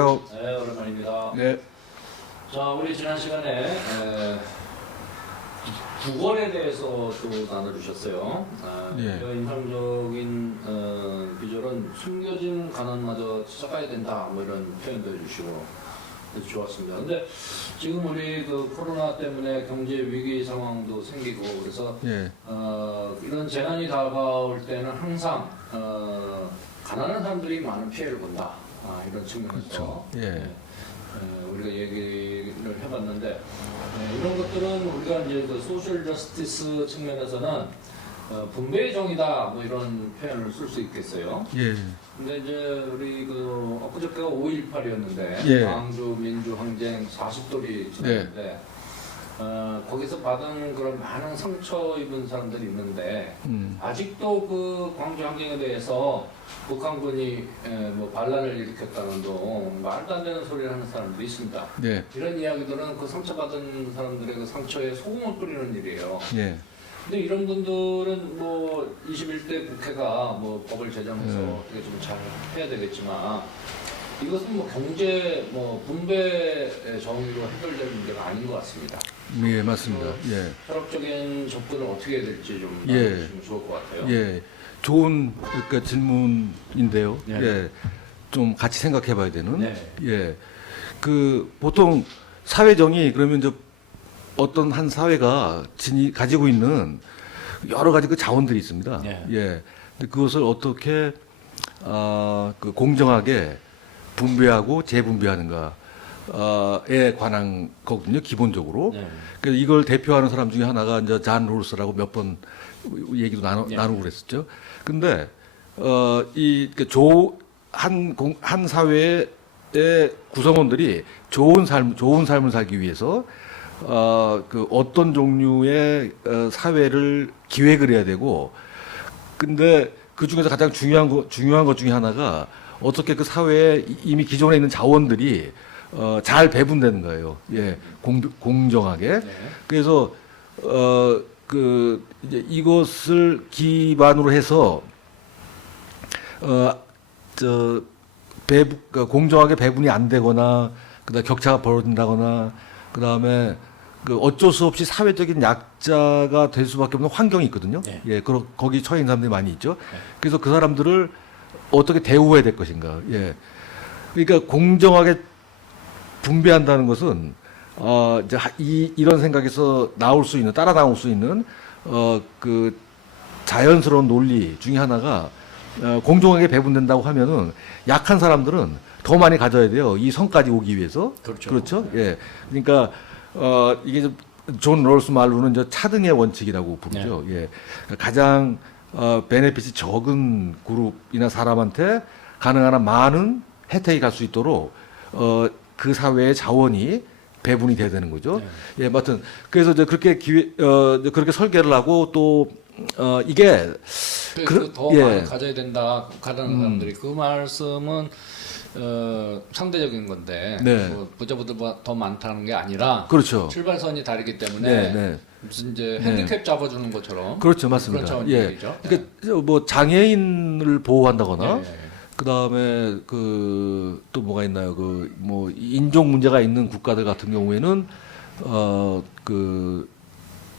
안녕하세요. 네, 오랜만입니다. 네. 자, 우리 지난 시간에 구걸에 대해서 또 나눠주셨어요. 예. 그 인상적인 비절은 숨겨진 가난마저 찾아가야 된다, 뭐 이런 표현도 해주시고 아주 좋았습니다. 근데 지금 우리 그 코로나 때문에 경제 위기 상황도 생기고 그래서 예. 이런 재난이 다가올 때는 항상 가난한 사람들이 많은 피해를 본다. 이런 측면에서 그렇죠. 예. 우리가 얘기를 해봤는데 이런 것들은 우리가 이제 그 소셜 저스티스 측면에서는 분배의 정의다 뭐 이런 표현을 쓸 수 있겠어요. 예. 근데 이제 우리 그 엊그저께가 5.18이었는데 예. 광주 민주항쟁 40돌이 지났는데 거기서 받은 그런 많은 상처 입은 사람들이 있는데 아직도 그 광주 항쟁에 대해서 북한군이 뭐 반란을 일으켰다는 둥 말도 안 되는 소리를 하는 사람들이 있습니다. 예. 이런 이야기들은 그 상처받은 사람들의 그 상처에 소금을 뿌리는 일이에요. 예. 근데 이런 분들은 뭐 21대 국회가 뭐 법을 제정해서 어떻게 좀 잘 해야 되겠지만 이것은 뭐 경제 뭐 분배 정의로 해결될 문제가 아닌 것 같습니다. 예, 맞습니다. 예. 철학적인 접근을 어떻게 해야 될지 좀 예. 나눠주시면 좋을 것 같아요. 예. 좋은 그러니까 질문인데요. 네. 예. 좀 같이 생각해 봐야 되는. 네. 예. 그 보통 사회정의 그러면 이제 어떤 한 사회가 가지고 있는 여러 가지 그 자원들이 있습니다. 네. 예. 근데 그것을 어떻게 그 공정하게 분배하고 재분배하는가에 관한 거거든요. 기본적으로. 네. 그래서 이걸 대표하는 사람 중에 하나가 이제 잔 롤스라고 몇 번 얘기도 네. 나누고 그랬었죠. 근데 한 사회의 구성원들이 좋은 삶을 살기 위해서 그 어떤 종류의 사회를 기획을 해야 되고, 근데 그 중에서 가장 중요한 것 중에 하나가 어떻게 그 사회에 이미 기존에 있는 자원들이 잘 배분되는 거예요. 예, 공정하게. 네. 그래서 그 이제 이것을 기반으로 해서 그러니까 공정하게 배분이 안 되거나 그다음 격차가 벌어진다거나 그다음에 그 어쩔 수 없이 사회적인 약자가 될 수밖에 없는 환경이 있거든요. 네. 예, 거기 처해 있는 사람들이 많이 있죠. 그래서 그 사람들을 어떻게 대우해야 될 것인가. 예. 그러니까 공정하게 분배한다는 것은 이제 이런 생각에서 따라 나올 수 있는 그 자연스러운 논리 중에 하나가 공정하게 배분된다고 하면은 약한 사람들은 더 많이 가져야 돼요. 이 선까지 오기 위해서. 그렇죠. 그렇죠? 예. 그러니까 이게 존 롤스 말로는 저 차등의 원칙이라고 부르죠. 예. 가장 베네핏이 적은 그룹이나 사람한테 가능한 한 많은 혜택이 갈 수 있도록 그 사회의 자원이 배분이 돼야 되는 거죠. 네. 예, 아무튼 그래서 이제 그렇게 그렇게 설계를 하고 또 이게 더 예. 많이 가져야 된다 가라는 사람들이 그 말씀은 상대적인 건데 네. 뭐 부자보다 더 많다는 게 아니라 그렇죠. 출발선이 다르기 때문에 네, 네. 무슨 이제 핸디캡 잡아주는 것처럼 그렇죠, 맞습니다. 그런 차원 예. 얘기죠. 그러니까 뭐 장애인을 보호한다거나 네. 그다음에 그 또 뭐가 있나요? 그 뭐 인종 문제가 있는 국가들 같은 경우에는 그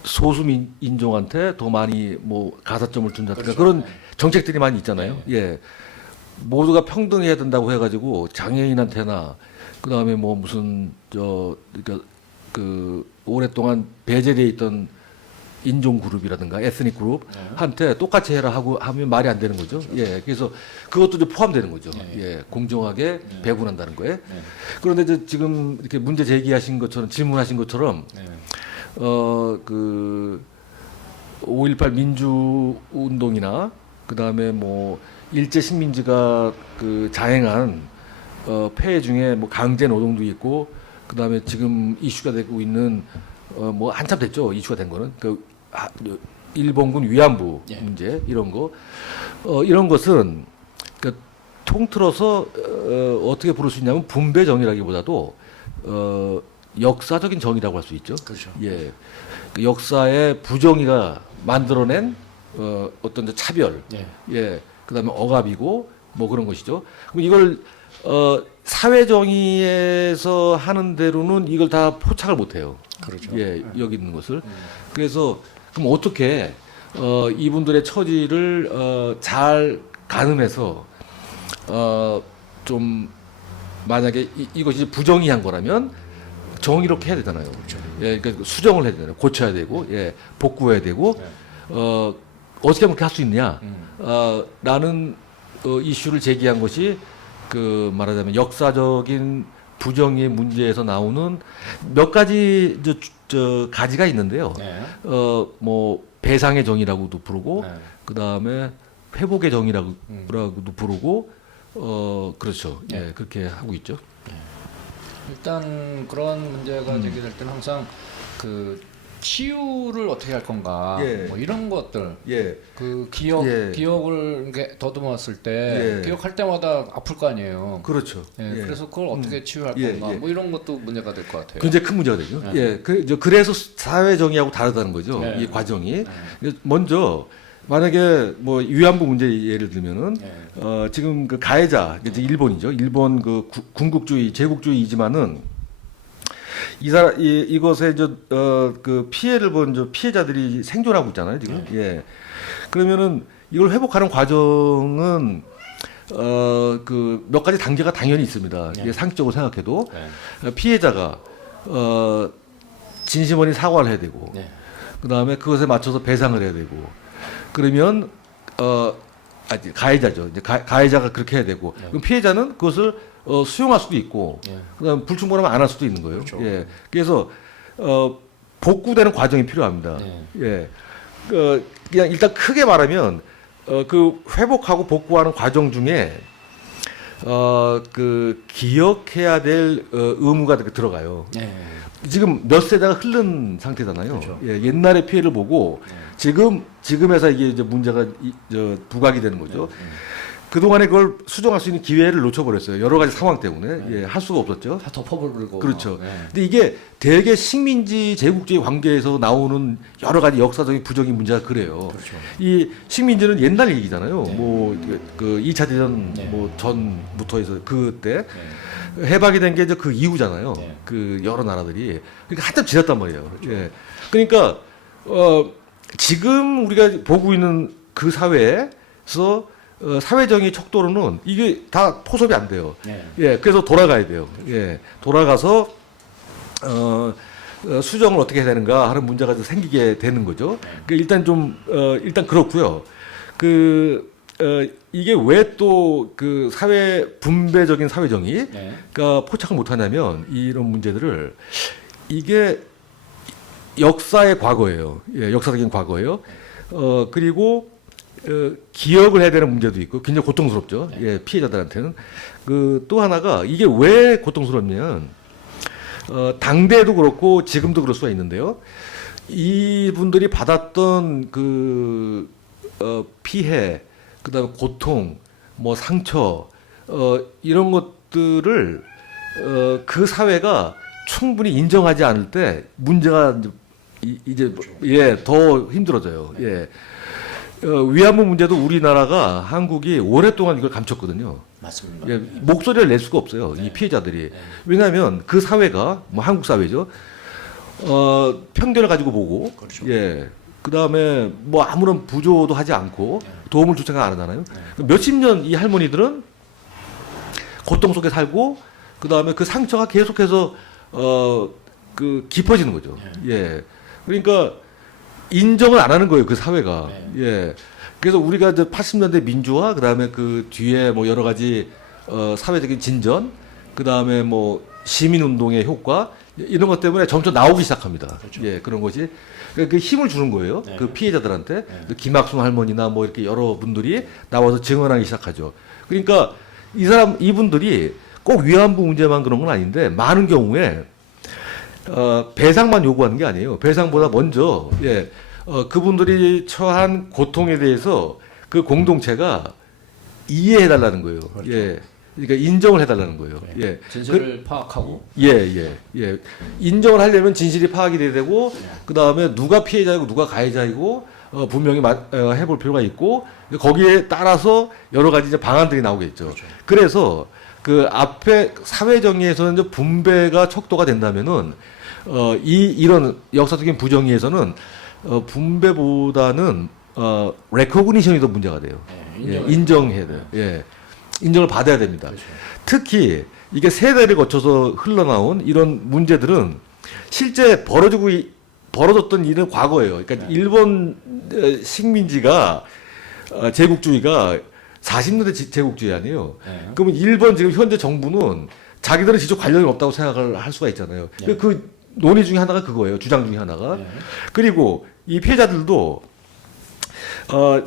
소수 인종한테 더 많이 뭐 가산점을 준다든가 그렇죠. 그런 네. 정책들이 많이 있잖아요. 예. 모두가 평등해야 된다고 해가지고 장애인한테나 그다음에 뭐 무슨 그러니까 그 오랫동안 배제돼 있던 인종 그룹이라든가 에스닉 그룹한테 똑같이 해라 하면 말이 안 되는 거죠. 그렇죠. 예. 그래서 그것도 이제 포함되는 거죠. 네. 예. 공정하게 네. 배분한다는 거에. 네. 그런데 이제 지금 이렇게 문제 제기하신 것처럼 질문하신 것처럼 네. 그 5.18 민주운동이나 그다음에 뭐 일제 식민지가 그 자행한 폐해 중에 뭐 강제 노동도 있고 그다음에 지금 이슈가 되고 있는 뭐 한참 됐죠. 이슈가 된 거는 일본군 위안부 예. 문제 이런 거 이런 것은 그 통틀어서 어떻게 부를 수 있냐면 분배 정의라기보다도 역사적인 정의라고 할 수 있죠. 그렇죠. 예. 그 역사의 부정의가 만들어낸 어떤 저 차별, 예. 예, 그다음에 억압이고 뭐 그런 것이죠. 그럼 이걸 사회정의에서 하는 대로는 이걸 다 포착을 못해요. 그렇죠. 예, 여기 있는 것을. 그래서 그럼 어떻게 이분들의 처지를 잘 가늠해서 좀 만약에 이것이 부정의한 거라면 정의롭게 해야 되잖아요. 그렇죠. 예, 그러니까 수정을 해야 되잖아요. 고쳐야 되고, 예, 복구해야 되고, 어떻게 하면 그렇게 할 수 있냐, 라는 이슈를 제기한 것이 그 말하자면 역사적인 부정의 문제에서 나오는 몇 가지 가지가 있는데요. 네. 뭐 배상의 정의라고도 부르고, 네. 그 다음에 회복의 정의라고도 부르고, 그렇죠. 네. 예, 그렇게 하고 있죠. 일단 그런 문제가 제기될 때는 항상 그 치유를 어떻게 할 건가, 예. 뭐 이런 것들, 예, 그 예. 기억을 이렇게 더듬었을 때 예. 기억할 때마다 아플 거 아니에요. 그렇죠. 예, 예. 그래서 그걸 어떻게 치유할 예, 건가, 예. 뭐 이런 것도 문제가 될 것 같아요. 굉장히 큰 문제가 되죠. 네. 예, 그래서 사회 정의하고 다르다는 거죠. 네. 이 과정이. 네. 먼저 만약에 뭐 위안부 문제 예를 들면은 네. 지금 그 가해자 이제 일본이죠. 일본 그 군국주의 제국주의이지만은 이것에 그 피해를 본 피해자들이 생존하고 있잖아요 지금. 예. 그러면은 이걸 회복하는 과정은 그 몇 가지 단계가 당연히 있습니다. 네. 이게 상식적으로 생각해도 네. 피해자가 진심어린 사과를 해야 되고, 네. 그 다음에 그것에 맞춰서 배상을 해야 되고, 그러면 가해자죠. 이제 가해자가 그렇게 해야 되고, 네. 그럼 피해자는 그것을 수용할 수도 있고, 네. 그다음 불충분하면 안 할 수도 있는 거예요. 그렇죠. 예. 그래서 복구되는 과정이 필요합니다. 네. 예. 그냥 일단 크게 말하면 그 회복하고 복구하는 과정 중에 그 기억해야 될 의무가 들어가요. 네. 지금 몇 세대가 흐른 상태잖아요. 그렇죠. 예, 옛날의 피해를 보고 네. 지금에서 이게 이제 문제가 부각이 되는 거죠. 네. 그동안에 그걸 수정할 수 있는 기회를 놓쳐버렸어요. 여러 가지 상황 때문에. 예, 할 수가 없었죠. 다 덮어버리고. 그렇죠. 네. 근데 이게 대개 식민지 제국주의 관계에서 나오는 여러 가지 역사적인 부정의 문제가 그래요. 그렇죠. 이 식민지는 옛날 얘기잖아요. 네. 뭐 그 2차 대전 네. 뭐 전부터 해서 그때 네. 해박이 된 게 이제 그 이후잖아요. 네. 그 여러 나라들이 그러니까 한참 지났단 말이에요. 예. 그러니까 지금 우리가 보고 있는 그 사회에서 사회정의 척도로는 이게 다 포섭이 안 돼요. 네. 예, 그래서 돌아가야 돼요. 예, 돌아가서 수정을 어떻게 해야 되는가 하는 문제가 좀 생기게 되는 거죠. 그 일단 일단 그렇고요. 이게 왜 또 그 분배적인 사회정의가 네. 포착을 못하냐면 이런 문제들을 이게 역사의 과거예요. 예, 역사적인 과거예요. 그리고 기억을 해야 되는 문제도 있고 굉장히 고통스럽죠. 네. 예, 피해자들한테는. 또 하나가 이게 왜 고통스럽냐면 당대에도 그렇고 지금도 그럴 수가 있는데요. 이분들이 받았던 그 피해, 그다음에 고통, 뭐 상처 이런 것들을 그 사회가 충분히 인정하지 않을 때 문제가 이제 더 힘들어져요. 예. 위안부 문제도 우리나라가 한국이 오랫동안 이걸 감췄거든요. 맞습니다. 예, 목소리를 낼 수가 없어요. 이 피해자들이. 왜냐하면 그 사회가 뭐 한국 사회죠. 편견을 가지고 보고, 그렇죠. 예. 그 다음에 뭐 아무런 부조도 하지 않고 도움을 줄 생각 안 하잖아요. 몇십 년 이 할머니들은 고통 속에 살고, 그 다음에 그 상처가 계속해서 깊어지는 거죠. 예. 그러니까 인정을 안 하는 거예요, 그 사회가. 네. 예. 그래서 우리가 이제 80년대 민주화, 그 다음에 그 뒤에 뭐 여러 가지 사회적인 진전, 그 다음에 뭐 시민운동의 효과, 이런 것 때문에 점점 나오기 시작합니다. 그렇죠. 예, 그런 것이. 그 힘을 주는 거예요. 네. 그 피해자들한테. 네. 김학순 할머니나 뭐 이렇게 여러 분들이 나와서 증언하기 시작하죠. 그러니까 이분들이 꼭 위안부 문제만 그런 건 아닌데, 많은 경우에 배상만 요구하는 게 아니에요. 배상보다 먼저, 예, 그분들이 처한 고통에 대해서 그 공동체가 이해해달라는 거예요. 그렇죠. 예. 그러니까 인정을 해달라는 거예요. 네. 예. 진실을 파악하고. 예. 인정을 하려면 진실이 파악이 돼야 되고, 그 다음에 누가 피해자이고 누가 가해자이고, 분명히 해볼 필요가 있고, 거기에 따라서 여러 가지 이제 방안들이 나오겠죠. 그렇죠. 그래서 그 앞에 사회 정의에서는 이제 분배가 척도가 된다면은 이런 역사적인 부정의에서는 분배보다는 레코그니션이 더 문제가 돼요. 예, 인정해야 돼요. 예, 인정을 받아야 됩니다. 그렇죠. 특히 이게 세대를 거쳐서 흘러나온 이런 문제들은 실제 벌어졌던 일은 과거예요. 그러니까 일본 식민지가 제국주의가 40년대 제국주의 아니에요. 그러면 일본 지금 현재 정부는 자기들은 직접 관련이 없다고 생각을 할 수가 있잖아요. 그 논의 중에 하나가 그거예요. 주장 중에 하나가. 그리고 이 피해자들도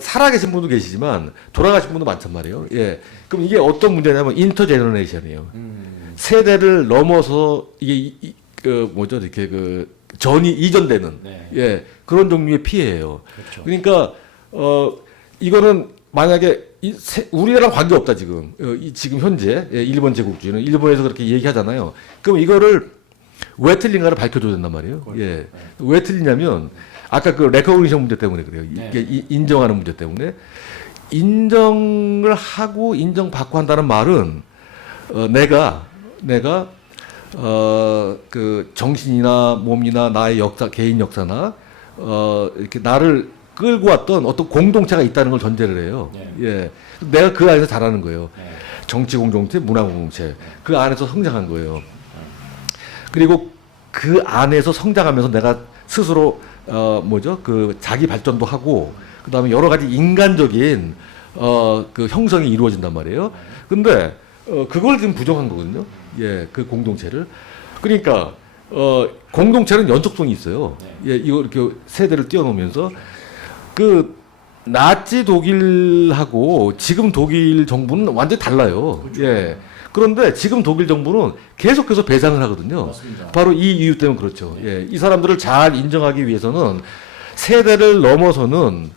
살아계신 분도 계시지만 돌아가신 분도 많단 말이에요. 예. 그럼 이게 어떤 문제냐면 인터제너레이션이에요. 세대를 넘어서 이게 뭐죠? 이렇게 전이 이전되는 예. 그런 종류의 피해예요. 그렇죠. 그러니까 이거는 만약에 우리랑 관계 없다 지금 지금 현재 일본 제국주의는 일본에서 그렇게 얘기하잖아요. 그럼 이거를 왜 틀린가를 밝혀줘야 된단 말이에요. 그렇죠. 예. 왜 틀리냐면 아까 그 레코그니션 문제 때문에 그래요. 이게 인정하는 문제 때문에 인정을 하고 인정받고 한다는 말은 내가 그 정신이나 몸이나 나의 역사, 개인 역사나 이렇게 나를 끌고 왔던 어떤 공동체가 있다는 걸 전제를 해요. 예. 내가 그 안에서 자라는 거예요. 정치 공동체, 문화 공동체. 그 안에서 성장한 거예요. 그리고 그 안에서 성장하면서 내가 스스로 그 자기 발전도 하고 그다음에 여러 가지 인간적인 그 형성이 이루어진단 말이에요. 근데 그걸 지금 부정한 거거든요. 예, 그 공동체를. 그러니까 공동체는 연속성이 있어요. 예, 이거 이렇게 세대를 뛰어넘으면서 그 나치 독일하고 지금 독일 정부는 완전히 달라요. 그렇죠. 예. 그런데 지금 독일 정부는 계속해서 배상을 하거든요. 맞습니다. 바로 이 이유 때문에 그렇죠. 예. 이 사람들을 잘 인정하기 위해서는 세대를 넘어서는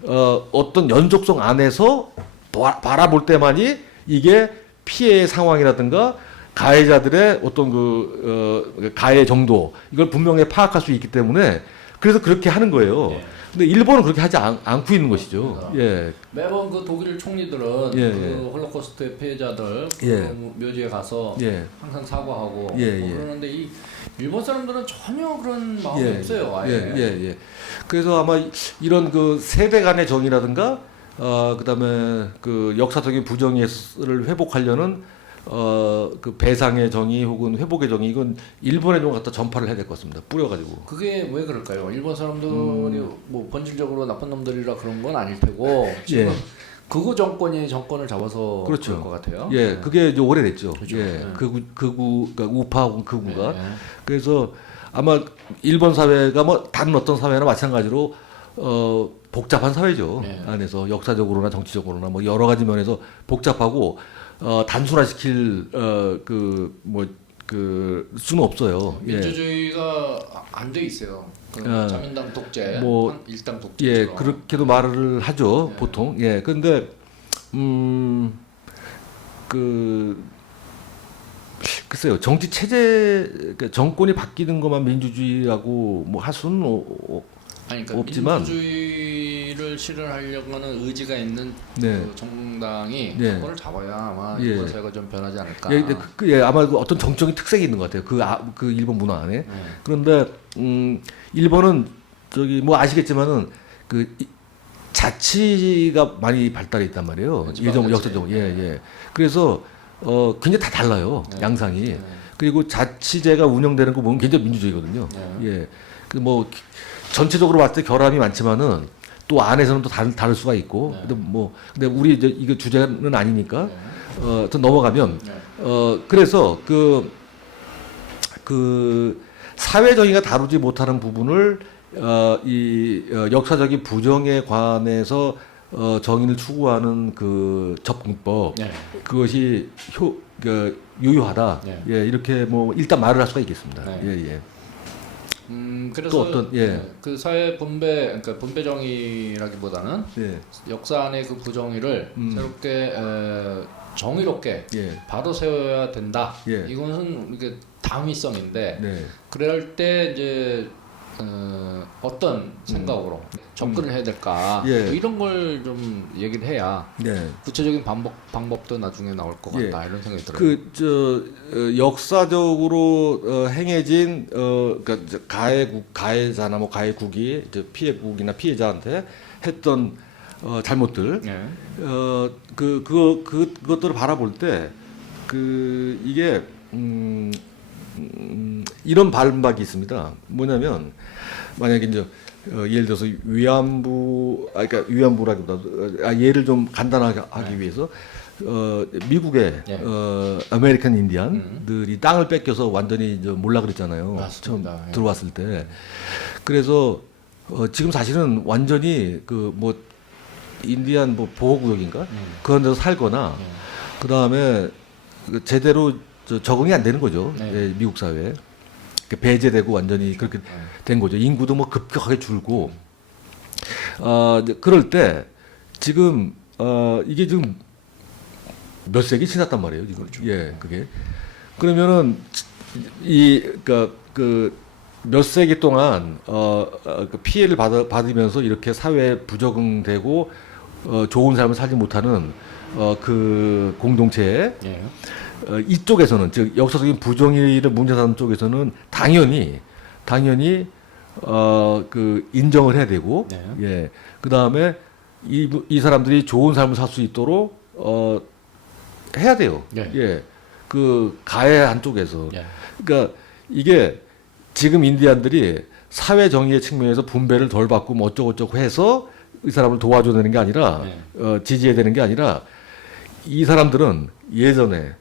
어떤 연속성 안에서 바라볼 때만이 이게 피해의 상황이라든가 가해자들의 어떤 가해 정도 이걸 분명히 파악할 수 있기 때문에 그래서 그렇게 하는 거예요. 근데 일본은 그렇게 하지 않고 있는 것이죠. 예. 매번 그 독일 총리들은 그 홀로코스트의 피해자들 그 묘지에 가서 항상 사과하고 그러는데 이 일본 사람들은 전혀 그런 마음이 없어요. 아예. 그래서 아마 이런 그 세대 간의 정의라든가 그다음에 그 역사적인 부정의를 회복하려는 그 배상의 정의 혹은 회복의 정의 이건 일본에 좀 갖다 전파를 해야 될 것 같습니다. 뿌려가지고. 그게 왜 그럴까요? 일본 사람들이 뭐 본질적으로 나쁜 놈들이라 그런 건 아닐 테고 지금 극우 정권이 정권을 잡아서 그렇죠. 그럴 것 같아요. 예, 그게 이제 오래됐죠. 그렇죠. 예, 그러니까 우파 혹은 극우가. 그래서 아마 일본 사회가 뭐 다른 어떤 사회나 마찬가지로 복잡한 사회죠. 안에서 역사적으로나 정치적으로나 뭐 여러 가지 면에서 복잡하고 단순화시킬 수는 없어요. 민주주의가 안 돼 있어요. 자민당 독재, 일당 독재. 예, 그렇게도 말을 하죠. 보통. 예, 그런데 글쎄요, 정치 체제, 그러니까 정권이 바뀌는 것만 민주주의라고 뭐 할 수는 아니, 그러니까 없지만 민주주의를 실현하려고 하는 의지가 있는 그 정당이 정권을 잡아야 아마 일본 사회가 좀 변하지 않을까. 아마 어떤 정적인 특색이 있는 것 같아요. 그 일본 문화 안에. 그런데 일본은 뭐 아시겠지만은 그 자치가 많이 발달해 있단 말이에요. 역사적으로. 그래서 굉장히 다 달라요. 양상이. 그리고 자치제가 운영되는 거 보면 굉장히 민주주의거든요. 뭐 전체적으로 봤을 때 결함이 많지만은 또 안에서는 또 다를 수가 있고. 근데 우리 이거 주제는 아니니까 좀 넘어가면 그래서 그 사회 정의가 다루지 못하는 부분을 이 역사적인 부정에 관해서 정의를 추구하는 그 접근법 그것이 유효하다. 이렇게 뭐 일단 말을 할 수가 있겠습니다. 그래서 또 어떤 그 사회 그러니까 분배 정의라기보다는 역사 안의 그 부정의를 새롭게 정의롭게 바로 세워야 된다. 이것은 이게 당위성인데 그럴 때 이제 어떤 생각으로 접근을 해야 될까 예. 뭐 이런 걸 좀 얘기를 해야 네. 구체적인 방법도 나중에 나올 것 같다 이런 생각이 들어요. 역사적으로 행해진 그러니까 이제 가해자나 뭐 가해국이 이제 피해국이나 피해자한테 했던 잘못들 예. 그것들을 바라볼 때 이게 이런 반박이 있습니다. 뭐냐면 만약에 이제 예를 들어서 그러니까 위안부라기보다 예를 좀 간단하게 하기 위해서 미국의 예. 아메리칸 인디안들이 땅을 뺏겨서 완전히 이제 몰라 그랬잖아요. 처음 맞습니다. 예. 들어왔을 때. 그래서 지금 사실은 완전히 그 뭐 인디안 뭐 보호구역인가 그런 데서 살거나 그 다음에 제대로 적응이 안 되는 거죠. 네. 예, 미국 사회에. 배제되고 완전히 그렇게 된 거죠. 인구도 뭐 급격하게 줄고. 이제 그럴 때 지금 이게 지금 몇 세기 지났단 말이에요. 지금. 그렇죠. 예, 그게. 그러면은 그러니까 몇 세기 동안 그 피해를 받으면서 이렇게 사회에 부적응되고 좋은 삶을 살지 못하는 그 공동체에 예. 이쪽에서는 즉 역사적인 부정의를 문제 삼는 쪽에서는 당연히 그 인정을 해야 되고 네. 예. 그다음에 이 사람들이 좋은 삶을 살 수 있도록 해야 돼요. 예. 예. 그 가해 한쪽에서. 예. 그러니까 이게 지금 인디안들이 사회 정의의 측면에서 분배를 덜 받고 뭐 어쩌고저쩌고 해서 이 사람을 도와줘야 되는 게 아니라 지지해야 되는 게 아니라 이 사람들은 예전에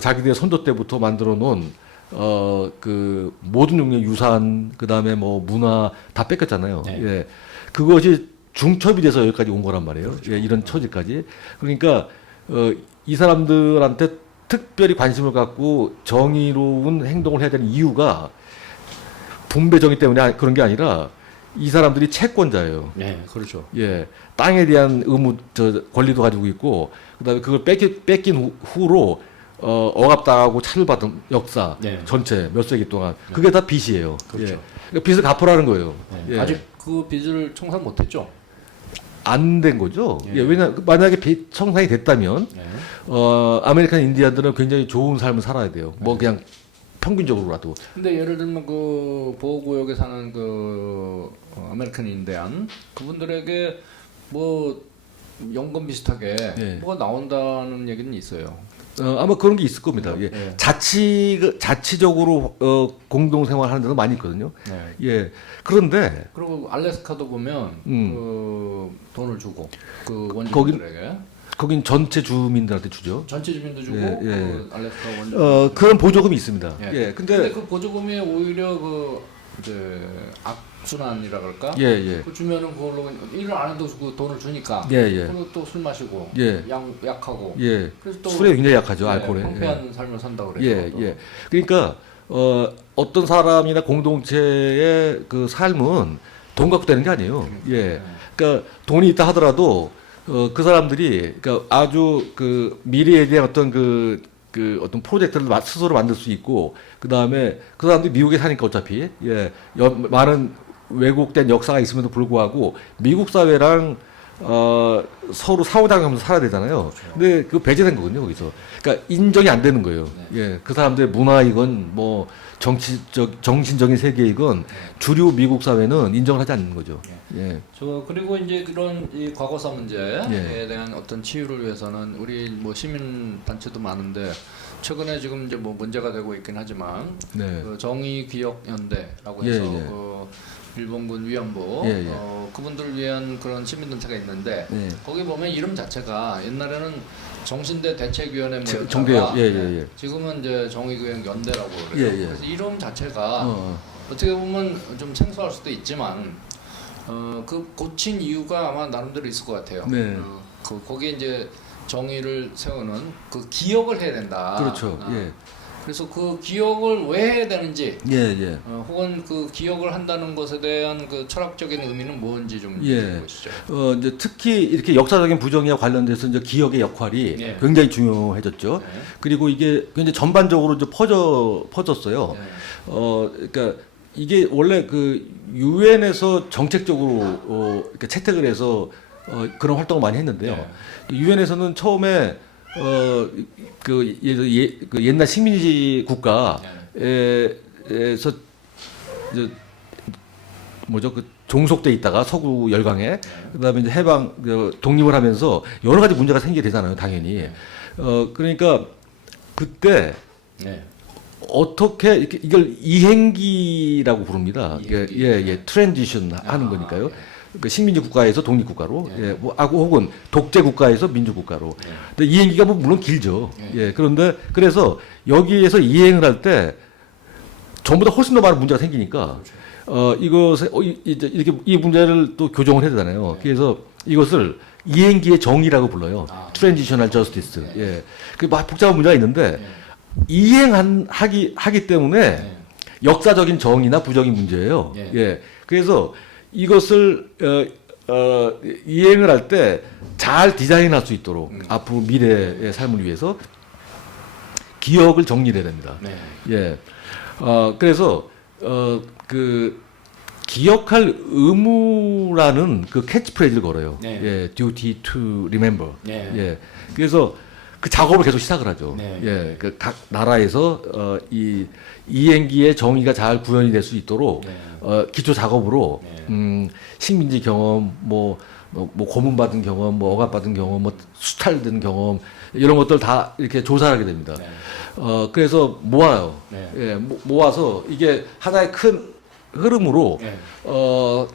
자기들의 선조 때부터 만들어 놓은 그 모든 종류의 유산 그다음에 뭐 문화 다 뺏겼잖아요. 네. 예. 그것이 중첩이 돼서 여기까지 온 거란 말이에요. 그렇죠. 예, 이런 처지까지. 그러니까 이 사람들한테 특별히 관심을 갖고 정의로운 행동을 해야 되는 이유가 분배 정의 때문에 그런 게 아니라 이 사람들이 채권자예요. 예, 그렇죠. 예, 땅에 대한 권리도 가지고 있고, 그다음에 그걸 뺏긴 후로 억압당하고 차를 받은 역사 네. 전체 몇 세기 동안 그게 다 빚이에요. 그렇죠. 예. 그러니까 빚을 갚으라는 거예요. 네. 예. 아직 그 빚을 청산 못했죠. 안 된 거죠. 예. 예, 만약에 빚 청산이 됐다면 예. 아메리칸 인디안들은 굉장히 좋은 삶을 살아야 돼요. 뭐 그냥 평균적으로라도. 근데 예를 들면 그 보호구역에 사는 그 아메리칸 인디안 그분들에게 뭐 연금 비슷하게 예. 뭐가 나온다는 얘기는 있어요. 아마 그런 게 있을 겁니다. 예. 예. 자치적으로 공동 생활하는 데도 많이 있거든요. 네. 예. 그런데 그리고 알래스카도 보면 그 돈을 주고 그 원주민들에게 거긴 전체 주민들한테 주죠. 전체 주민도 주고 예, 예. 그 알래스카 원주민 그런 보조금이 있습니다. 예. 예. 근데 그 보조금이 오히려 그 이제 악순환이라 그럴까? 예, 예. 그 주면은 그걸로 일을 안 해도 그 돈을 주니까. 예, 예. 그리고 또 술 마시고. 예. 약하고. 예. 그래서 또 술에 굉장히 약하죠, 예, 알코올에. 황폐한 삶을 산다 그래요. 예, 예. 그러니까 어떤 사람이나 공동체의 그 삶은 돈 갖고 되는 게 아니에요. 예. 그러니까 돈이 있다 하더라도 그 사람들이 그러니까 아주 그 미래에 대한 어떤 그 어떤 프로젝트를 스스로 만들 수 있고 그 다음에 그 사람들이 미국에 사니까 어차피 많은 왜곡된 역사가 있음에도 불구하고 미국 사회랑 서로 상호작용하면서 살아야 되잖아요. 근데 그 배제된 거거든요, 거기서. 그러니까 인정이 안 되는 거예요. 예, 그 사람들의 문화이건 뭐 정신적인 세계이건 주류 미국 사회는 인정을 하지 않는 거죠. 예. 그리고 이제 그런 이 과거사 문제에 예. 대한 어떤 치유를 위해서는 우리 뭐 시민 단체도 많은데 최근에 지금 이제 뭐 문제가 되고 있긴 하지만 네. 그 정의기억연대라고 예, 해서 예. 그 일본군 위안부 예, 예. 그분들을 위한 그런 시민단체가 있는데 예. 거기 보면 이름 자체가 옛날에는 정신대 대책위원회 뭐 정대요. 예, 예. 지금은 이제 정의기억연대라고 그래요. 예, 예. 그래서 이름 자체가 어떻게 보면 좀 생소할 수도 있지만 그 고친 이유가 아마 나름대로 있을 것 같아요. 네. 거기에 이제 정의를 세우는 그 기억을 해야 된다. 그렇죠. 예. 그래서 그 기억을 왜 해야 되는지, 예, 예. 혹은 그 기억을 한다는 것에 대한 그 철학적인 의미는 뭔지 좀 예. 얘기해 보시죠. 이제 특히 이렇게 역사적인 부정의와 관련돼서 이제 기억의 역할이 예. 굉장히 중요해졌죠. 네. 그리고 이게 굉장히 전반적으로 이제 퍼졌어요. 네. 그러니까 이게 원래 그 유엔에서 정책적으로 이렇게 채택을 해서 그런 활동을 많이 했는데요. 유엔에서는 처음에 그 옛날 식민지 국가에서 뭐죠 그 종속돼 있다가 서구 열강에 그다음에 이제 해방 독립을 하면서 여러 가지 문제가 생기게 되잖아요, 당연히. 그러니까 그때 어떻게 이걸 이행기라고 부릅니다. 트랜지션 하는 거니까요. 그 식민지 국가에서 독립 국가로, 혹은 독재 국가에서 민주 국가로. 근데 이행기가 뭐 물론 길죠. 그런데 그래서 여기에서 이행을 할 때 전보다 훨씬 더 많은 문제가 생기니까 이것에 이제 이렇게 이 문제를 또 교정을 해야 되잖아요. 그래서 이것을 이행기의 정의라고 불러요. 트랜지셔널 저스티스. 그 막 복잡한 문제가 있는데 하기 때문에 역사적인 정의나 부정의 문제예요. 그래서 이것을 이행을 할 때 잘 디자인할 수 있도록 앞으로 미래의 삶을 위해서 기억을 정리해야 됩니다. 그래서 그 기억할 의무라는 그 캐치프레이즈를 걸어요. duty to remember. 그래서 그 작업을 계속 시작을 하죠. 그 각 나라에서 이 이행기의 정의가 잘 구현이 될 수 있도록 기초 작업으로 식민지 경험, 뭐 고문 받은 경험, 뭐 억압 받은 경험, 뭐 수탈된 경험 이런 것들 다 이렇게 조사를 하게 됩니다. 그래서 모아요. 모아서 이게 하나의 큰 흐름으로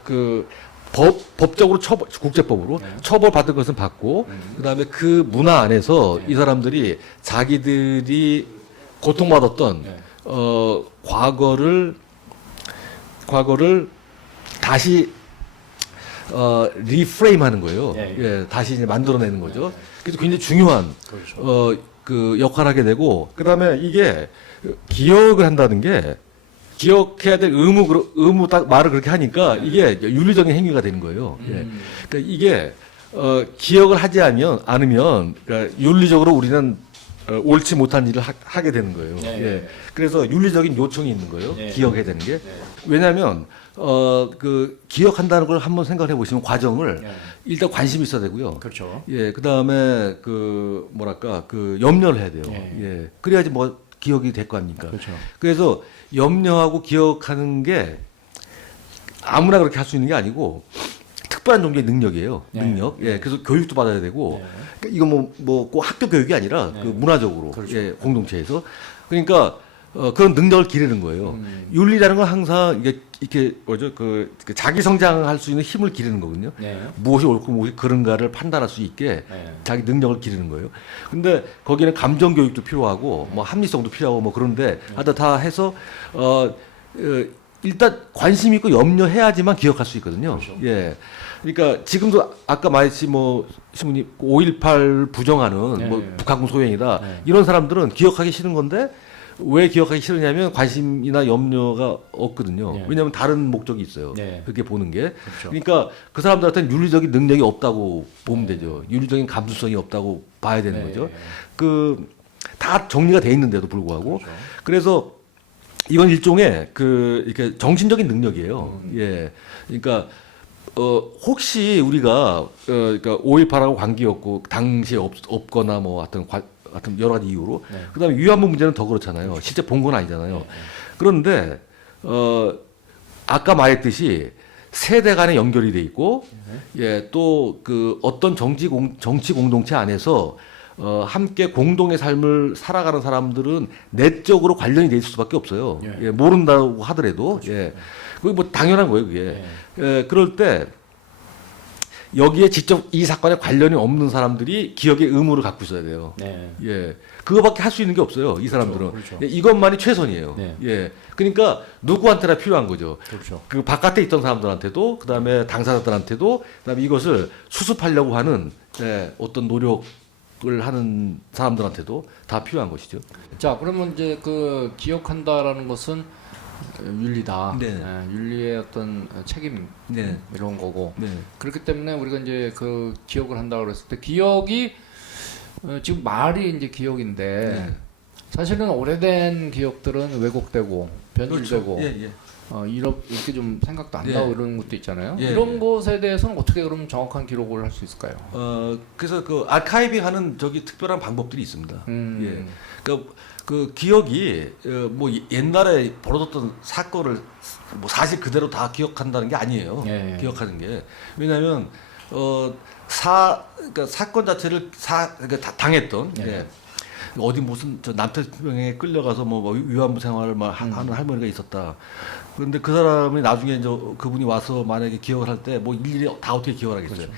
그 법적으로 국제법으로 처벌받은 것은 받고 그다음에 그 문화 안에서 이 사람들이 자기들이 고통받았던 과거를 다시 리프레임하는 거예요. 다시 이제 만들어내는 거죠. 그래서 굉장히 중요한 그 역할을 하게 되고 그다음에 이게 기억을 한다는 게 기억해야 될 의무 딱 말을 그렇게 하니까 이게 윤리적인 행위가 되는 거예요. 그러니까 이게 기억을 하지 않으면 그러니까 윤리적으로 우리는 옳지 못한 일을 하게 되는 거예요. 그래서 윤리적인 요청이 있는 거예요. 기억해야 되는 게. 왜냐하면 그 기억한다는 걸 한번 생각해 보시면 과정을 일단 관심이 있어야 되고요. 그렇죠. 그다음에 그 뭐랄까 그 염려를 해야 돼요. 그래야지 뭐 기억이 될 거 아닙니까? 그렇죠. 그래서 염려하고 기억하는 게 아무나 그렇게 할 수 있는 게 아니고 특별한 종류의 능력이에요. 능력. 그래서 교육도 받아야 되고 그러니까 이거 꼭 학교 교육이 아니라 그 문화적으로 공동체에서 그러니까 그런 능력을 기르는 거예요. 윤리라는 건 항상 이렇게 뭐죠 그 자기 성장할 수 있는 힘을 기르는 거거든요. 무엇이 옳고 무엇이 그른가를 판단할 수 있게 자기 능력을 기르는 거예요. 근데 거기는 감정 교육도 필요하고 뭐 합리성도 필요하고 뭐 그런데 하여튼 다 해서 일단 관심 있고 염려해야지만 기억할 수 있거든요. 그렇죠. 그러니까 지금도 아까 말했지 뭐 신부님 5.18 부정하는 뭐 북한군 소행이다 이런 사람들은 기억하기 싫은 건데 왜 기억하기 싫으냐면 관심이나 염려가 없거든요. 왜냐하면 다른 목적이 있어요. 그렇게 보는 게. 그렇죠. 그러니까 그 사람들한테는 윤리적인 능력이 없다고 보면 되죠. 윤리적인 감수성이 없다고 봐야 되는 거죠. 그 다 정리가 돼 있는데도 불구하고. 그래서 이건 일종의 그 이렇게 정신적인 능력이에요. 그러니까 혹시 우리가 그러니까 5.18하고 관계없고 당시에 없거나 뭐 하여튼 여러 가지 이유로 그다음에 위안부 문제는 더 그렇잖아요. 실제 본 건 아니잖아요. 그런데 아까 말했듯이 세대 간에 연결이 돼 있고 또 그 어떤 정치 공동체 안에서 함께 공동의 삶을 살아가는 사람들은 내적으로 관련이 돼 있을 수밖에 없어요. 모른다고 하더라도 그게 뭐 당연한 거예요, 그게. 그럴 때 여기에 직접 이 사건에 관련이 없는 사람들이 기억의 의무를 갖고 있어야 돼요. 그거밖에 할 수 있는 게 없어요, 이 사람들은. 그렇죠. 이것만이 최선이에요. 그러니까 누구한테나 필요한 거죠. 그렇죠. 그 바깥에 있던 사람들한테도, 그 다음에 당사자들한테도, 그 다음에 이것을 수습하려고 하는 어떤 노력을 하는 사람들한테도 다 필요한 것이죠. 자, 그러면 이제 그 기억한다라는 것은 윤리다. 윤리의 어떤 책임 이런 거고. 그렇기 때문에 우리가 이제 그 기억을 한다 그랬을 때 기억이 지금 말이 이제 기억인데 사실은 오래된 기억들은 왜곡되고 변질되고 그렇죠. 예, 예. 이렇게 좀 생각도 안 예. 나고 이런 것도 있잖아요. 예, 이런 예. 것에 대해서는 어떻게 그럼 정확한 기록을 할 수 있을까요? 그래서 그 아카이빙하는 저기 특별한 방법들이 있습니다. 음. 예. 그 기억이 뭐 옛날에 벌어졌던 사건을 뭐 사실 그대로 다 기억한다는 게 아니에요. 예, 예. 기억하는 게 왜냐하면 그러니까 사건 자체를 그러니까 당했던 예. 예. 어디 무슨 저 남태평양에 끌려가서 뭐 위안부 생활을 막 하는 할머니가 있었다. 그런데 그 사람이 나중에 이제 그분이 와서 만약에 기억을 할 때 뭐 일일이 다 어떻게 기억을 하겠어요. 그렇죠.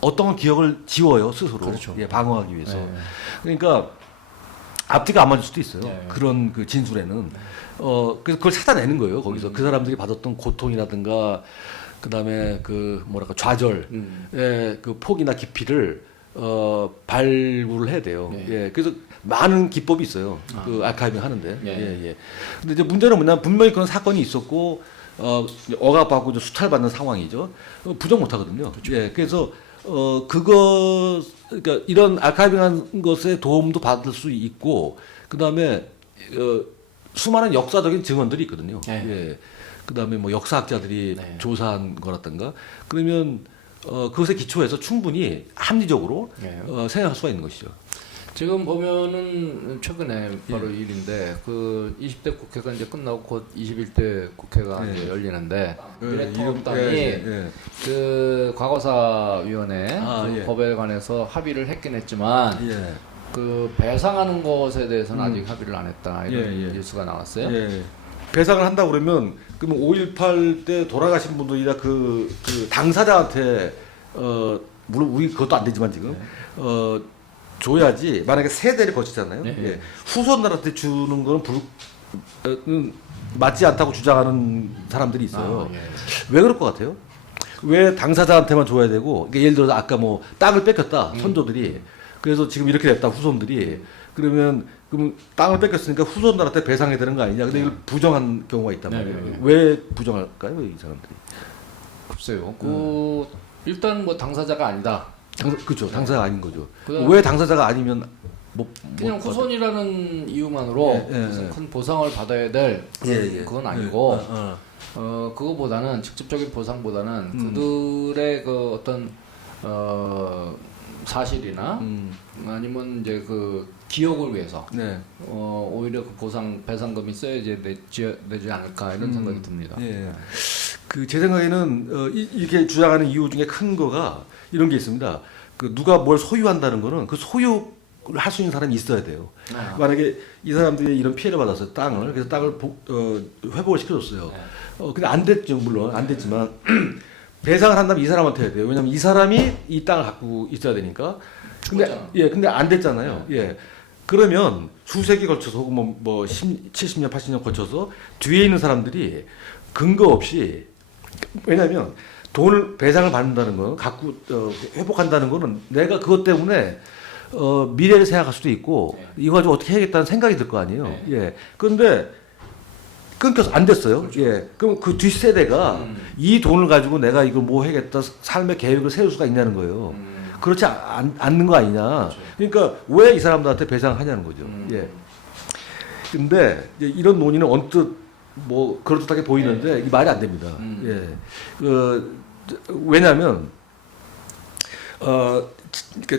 어떤 건 기억을 지워요 스스로. 그렇죠. 예, 방어하기 위해서. 예. 그러니까 앞뒤가 안 맞을 수도 있어요. 예. 그런 그 진술에는. 그래서 그걸 찾아내는 거예요. 거기서 그 사람들이 받았던 고통이라든가 그다음에 그 뭐랄까 좌절의 그 폭이나 깊이를 발굴을 해야 돼요. 예. 예. 그래서 많은 기법이 있어요. 그 아카이빙 하는데. 예. 예, 예. 근데 이제 문제는 뭐냐면 분명히 그런 사건이 있었고 억압받고 이제 수탈받는 상황이죠. 부정 못 하거든요. 예. 그래서 그러니까 이런 아카이빙한 것에 도움도 받을 수 있고 그다음에 수많은 역사적인 증언들이 있거든요. 예. 예. 그다음에 뭐 역사학자들이 네. 조사한 거라든가 그러면 그것에 기초해서 충분히 합리적으로 예. 생각할 수가 있는 것이죠. 지금 보면은 최근에 바로 일인데 그 20대 국회가 이제 끝나고 곧 21대 국회가 예. 이제 열리는데 예, 미래통합당이 예. 그 과거사위원회 그 예. 법에 관해서 합의를 했긴 했지만 예. 그 배상하는 것에 대해서는 아직 합의를 안 했다 이런 예, 예. 뉴스가 나왔어요. 예. 배상을 한다고 그러면 그러면 5.18 때 돌아가신 분들이나 그 당사자한테 물론 우리 그것도 안 되지만 지금 줘야지 만약에 세대를 거치잖아요. 네. 예. 후손들한테 주는 거는 맞지 않다고 주장하는 사람들이 있어요. 아, 예. 왜 그럴 것 같아요? 왜 당사자한테만 줘야 되고 그러니까 예를 들어서 아까 뭐 땅을 뺏겼다 선조들이 그래서 지금 이렇게 됐다 후손들이 그러면 그럼 땅을 뺏겼으니까 후손들한테 배상해야 되는 거 아니냐? 근데 이걸 부정한 경우가 있단 네, 말이에요. 네, 네. 왜 부정할까요, 이 사람들이? 글쎄요. 그 일단 뭐 당사자가 아니다. 그렇죠. 당사자가 아닌 거죠. 그다음에 왜 당사자가 아니면 그냥 후손이라는 이유만으로 예, 예, 무슨 예. 큰 보상을 받아야 될 그건 아니고 그거보다는 직접적인 보상보다는 그들의 그 어떤 사실이나 아니면 이제 그 기억을 위해서 네. 오히려 그 배상금이 써야지 되지 않을까 이런 생각이 듭니다. 예. 그 제 생각에는 이렇게 주장하는 이유 중에 큰 거가 이런 게 있습니다. 그 누가 뭘 소유한다는 거는 그 소유를 할 수 있는 사람이 있어야 돼요. 만약에 이 사람들이 이런 피해를 받았어요. 땅을. 그래서 땅을 회복을 시켜줬어요. 근데 안 됐죠. 물론 안 됐지만 배상을 한다면 이 사람한테 해야 돼요. 왜냐면 이 사람이 이 땅을 갖고 있어야 되니까. 근데 안 됐잖아요. 예. 그러면 수세기 걸쳐서 혹은 뭐 70년, 80년 걸쳐서 뒤에 있는 사람들이 근거 없이 왜냐면 돈을 배상을 받는다는 건 갖고 회복한다는 거는 내가 그것 때문에 미래를 생각할 수도 있고 이거 가지고 어떻게 해야겠다는 생각이 들 거 아니에요. 예. 그런데 끊겨서 안 됐어요. 그렇죠. 예. 그럼 그 뒷세대가 이 돈을 가지고 내가 이걸 뭐 해야겠다 삶의 계획을 세울 수가 있냐는 거예요. 그렇지 않는 거 아니냐. 그렇죠. 그러니까 왜 이 사람들한테 배상하냐는 거죠. 예. 근데 이제 이런 논의는 언뜻 뭐 그럴듯하게 보이는데 이 말이 안 됩니다. 예. 왜냐하면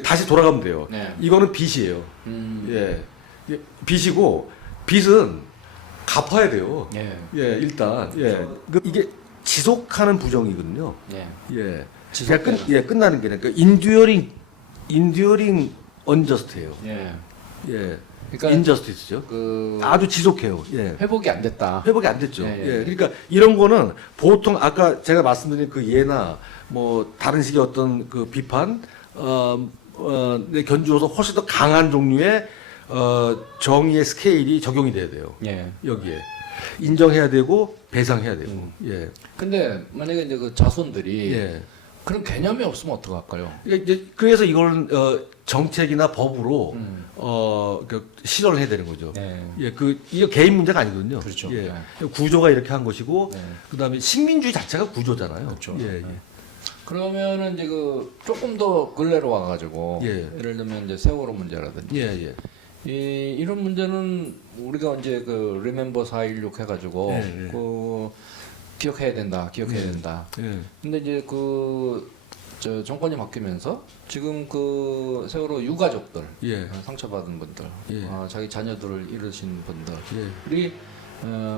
다시 돌아가면 돼요. 네. 이거는 빚이에요. 예. 빚이고 빚은 갚아야 돼요. 예. 예, 일단 이게 지속하는 부정이거든요. 예. 예. 지속되는. 끝나는 게 그러니까 enduring unjust예요. 예. 예. 그러니까 injustice죠. 그 아주 지속해요. 예. 회복이 안 됐다. 회복이 안 됐죠. 예, 예. 예. 그러니까 이런 거는 보통 아까 제가 말씀드린 그 예나 뭐 다른 식의 어떤 그 비판 견주어서 훨씬 더 강한 종류의 정의의 스케일이 적용이 돼야 돼요. 예. 여기에 인정해야 되고 배상해야 되고. 예. 근데 만약에 이제 그 자손들이 예. 그런 개념이 없으면 어떡할까요? 그래서 이걸 정책이나 법으로 실현을 해야 되는 거죠. 네. 예, 이거 개인 문제가 아니거든요. 그렇죠. 예, 네. 구조가 이렇게 한 것이고, 네. 그다음에 식민주의 자체가 구조잖아요. 그렇죠. 예, 예. 네. 그러면은 이제 그 조금 더 근래로 와가지고 예. 예를 들면 이제 세월호 문제라든지 예, 예. 이런 문제는 우리가 이제 그 리멤버 4.16 해가지고 그 기억해야 된다. 근데 이제 저 정권이 바뀌면서 지금 그 세월호 유가족들, 상처받은 분들, 자기 자녀들을 잃으신 분들이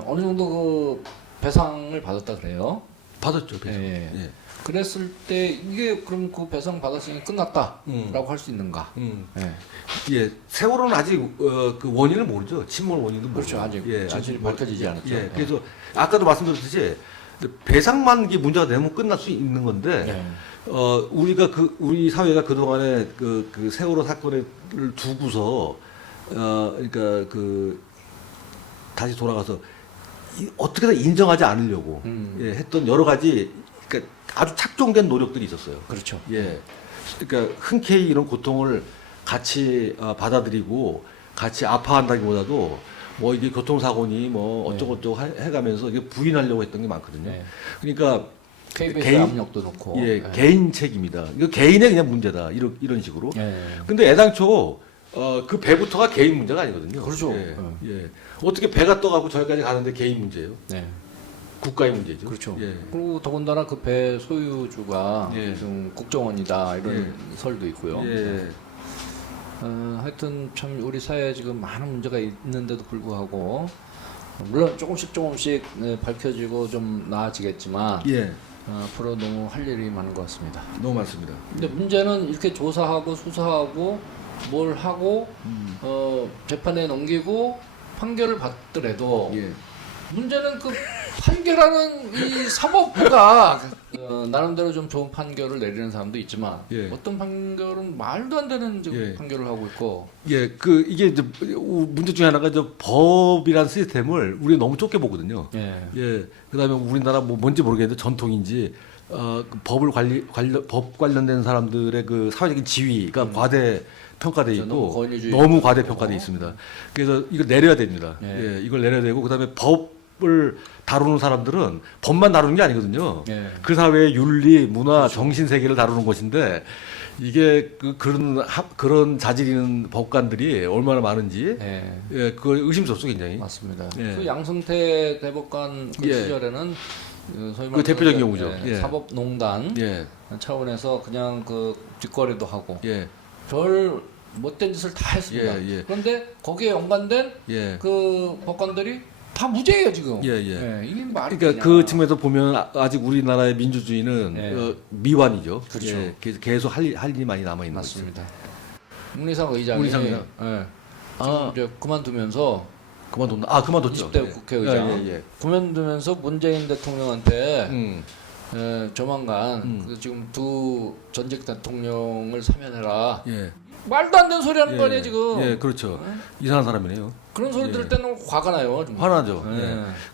어느 정도 그 배상을 받았다 그래요. 받았죠, 배상. 그랬을 때 이게 그럼 그 배상 받았으니 끝났다라고 할 수 있는가? 세월호는 아직 그 원인을 모르죠. 침몰 원인도 모르죠. 그렇죠, 아직 진실이 밝혀지지 않았죠. 그래서 아까도 말씀드렸듯이 배상만 이게 문제가 되면 끝날 수 있는 건데 우리 사회가 그 동안에 그 세월호 사건을 두고서 그러니까 다시 돌아가서 어떻게든 인정하지 않으려고 했던 여러 가지 그러니까 아주 착종된 노력들이 있었어요. 그렇죠. 그러니까 흔쾌히 이런 고통을 같이 받아들이고 같이 아파한다기보다도 뭐 이게 교통사고니 뭐 어쩌고저쩌고 해가면서 이게 부인하려고 했던 게 많거든요. 그러니까 KBS 압력도 놓고. 개인 책임이다. 이거 개인의 그냥 문제다. 이런 식으로. 근데 애당초 그 배부터가 개인 문제가 아니거든요. 그렇죠. 어떻게 배가 떠가고 저기까지 가는데 개인 문제예요? 국가의 문제죠. 그렇죠. 그리고 더군다나 그 배 소유주가 좀 국정원이다 이런 설도 있고요. 하여튼 참 우리 사회에 지금 많은 문제가 있는데도 불구하고 물론 조금씩 밝혀지고 좀 나아지겠지만 앞으로 너무 할 일이 많은 것 같습니다. 너무 많습니다. 근데 문제는 이렇게 조사하고 수사하고 뭘 하고 재판에 넘기고 판결을 받더라도 문제는 그 판결하는 이 사법부가 나름대로 좀 좋은 판결을 내리는 사람도 있지만 어떤 판결은 말도 안 되는 지금 판결을 하고 있고 이게 이제 문제 중에 하나가 저 법이란 시스템을 우리 너무 좁게 보거든요. 그다음에 우리나라 뭐 뭔지 모르겠는데 전통인지 법 관련된 사람들의 그 사회적인 지위가 과대 평가돼 있고 너무 과대 평가돼 있습니다. 그래서 이걸 내려야 됩니다. 이걸 내려야 되고 그다음에 법을 다루는 사람들은 법만 다루는 게 아니거든요. 그 사회의 윤리, 문화, 정신 세계를 다루는 것인데 이게 그런 자질 있는 법관들이 얼마나 많은지 그걸 의심스럽죠, 굉장히. 맞습니다. 그 양승태 대법관 그 시절에는 소위 그 대표적인 경우죠. 사법농단 차원에서 그냥 그 뒷거래도 하고 별 못된 짓을 다 했습니다. 그런데 거기에 연관된 그 법관들이 다 무죄예요 지금. 이게 말이 그러니까 그 측면에서 보면 아직 우리나라의 민주주의는 미완이죠. 그렇죠. 계속 할 일이 많이 남아 있는 거죠. 맞습니다. 문희상 의장이 지금 이제 그만두면서 그만뒀죠. 20대 국회의장 그만두면서 문재인 대통령한테 조만간 지금 두 전직 대통령을 사면해라. 말도 안 되는 소리 하는 거 아니에요 지금. 그렇죠. 이상한 사람이네요. 그런 소리 들을 때는 화가 나요. 좀. 화나죠.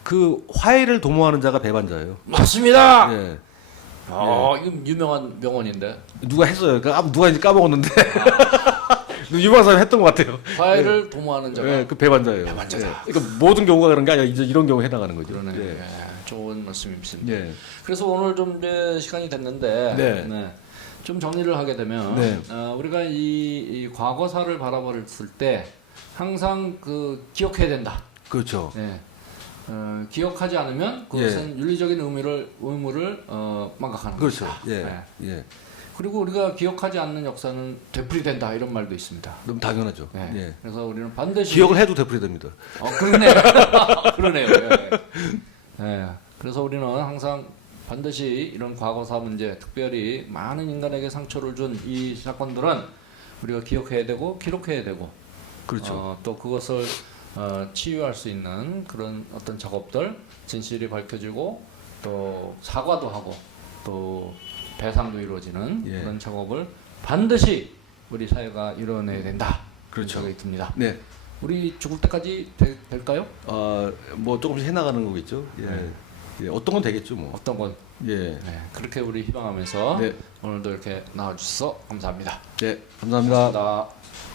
그 화해를 도모하는 자가 배반자예요. 맞습니다. 이건 유명한 명언인데. 누가 했어요. 누가 이제 까먹었는데. 유명한 사람이 했던 것 같아요. 화해를 도모하는 자가. 그 배반자예요. 그러니까 모든 경우가 그런 게 아니라 이제 이런 경우에 해당하는 거죠. 그러네. 좋은 말씀이십니다. 그래서 오늘 좀 이제 시간이 됐는데 좀 정리를 하게 되면 우리가 이 과거사를 바라봤을 때 항상 기억해야 된다. 그렇죠. 기억하지 않으면 그것은 윤리적인 의무를 망각하는 그렇죠. 것이다. 그리고 우리가 기억하지 않는 역사는 되풀이된다 이런 말도 있습니다. 너무 당연하죠. 그래서 우리는 반드시 기억을 해도 되풀이됩니다. 그러네. 그러네요. 그래서 우리는 항상 반드시 이런 과거사 문제, 특별히 많은 인간에게 상처를 준 이 사건들은 우리가 기억해야 되고 기록해야 되고, 그렇죠. 또 그것을 치유할 수 있는 그런 어떤 작업들, 진실이 밝혀지고 또 사과도 하고 또 배상도 이루어지는 그런 작업을 반드시 우리 사회가 이뤄내야 된다. 그렇죠. 생각이 듭니다. 우리 죽을 때까지 될까요? 뭐 조금씩 해나가는 거겠죠. 어떤 건 되겠죠, 뭐. 어떤 건. 그렇게 우리 희망하면서 오늘도 이렇게 나와주셔서 감사합니다. 감사합니다. 감사합니다.